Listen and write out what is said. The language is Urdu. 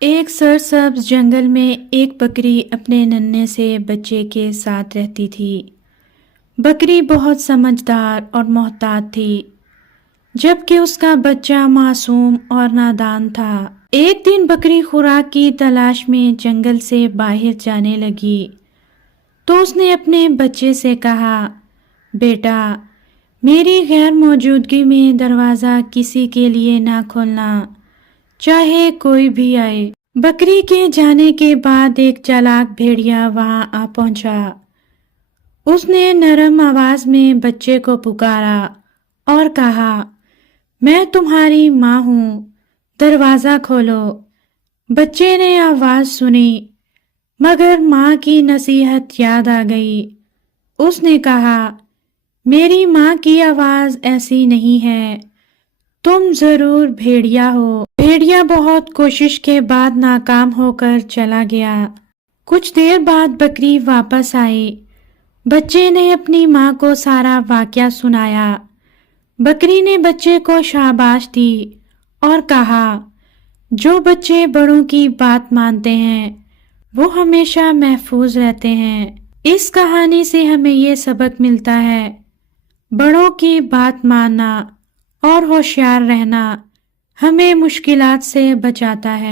ایک سرسبز جنگل میں ایک بکری اپنے ننھے سے بچے کے ساتھ رہتی تھی۔ بکری بہت سمجھدار اور محتاط تھی، جبکہ اس کا بچہ معصوم اور نادان تھا۔ ایک دن بکری خوراک کی تلاش میں جنگل سے باہر جانے لگی تو اس نے اپنے بچے سے کہا، بیٹا، میری غیر موجودگی میں دروازہ کسی کے لیے نہ کھولنا، چاہے کوئی بھی آئے۔ بکری کے جانے کے بعد ایک چالاک بھیڑیا وہاں آ پہنچا۔ اس نے نرم آواز میں بچے کو پکارا اور کہا، میں تمہاری ماں ہوں، دروازہ کھولو۔ بچے نے آواز سنی، مگر ماں کی نصیحت یاد آ گئی۔ اس نے کہا، میری ماں کی آواز ایسی نہیں ہے، تم ضرور بھیڑیا ہو۔ بھیڑیا بہت کوشش کے بعد ناکام ہو کر چلا گیا۔ کچھ دیر بعد بکری واپس آئی۔ بچے نے اپنی ماں کو سارا واقعہ سنایا۔ بکری نے بچے کو شاباش دی اور کہا، جو بچے بڑوں کی بات مانتے ہیں وہ ہمیشہ محفوظ رہتے ہیں۔ اس کہانی سے ہمیں یہ سبق ملتا ہے، بڑوں کی بات ماننا اور ہوشیار رہنا ہمیں مشکلات سے بچاتا ہے۔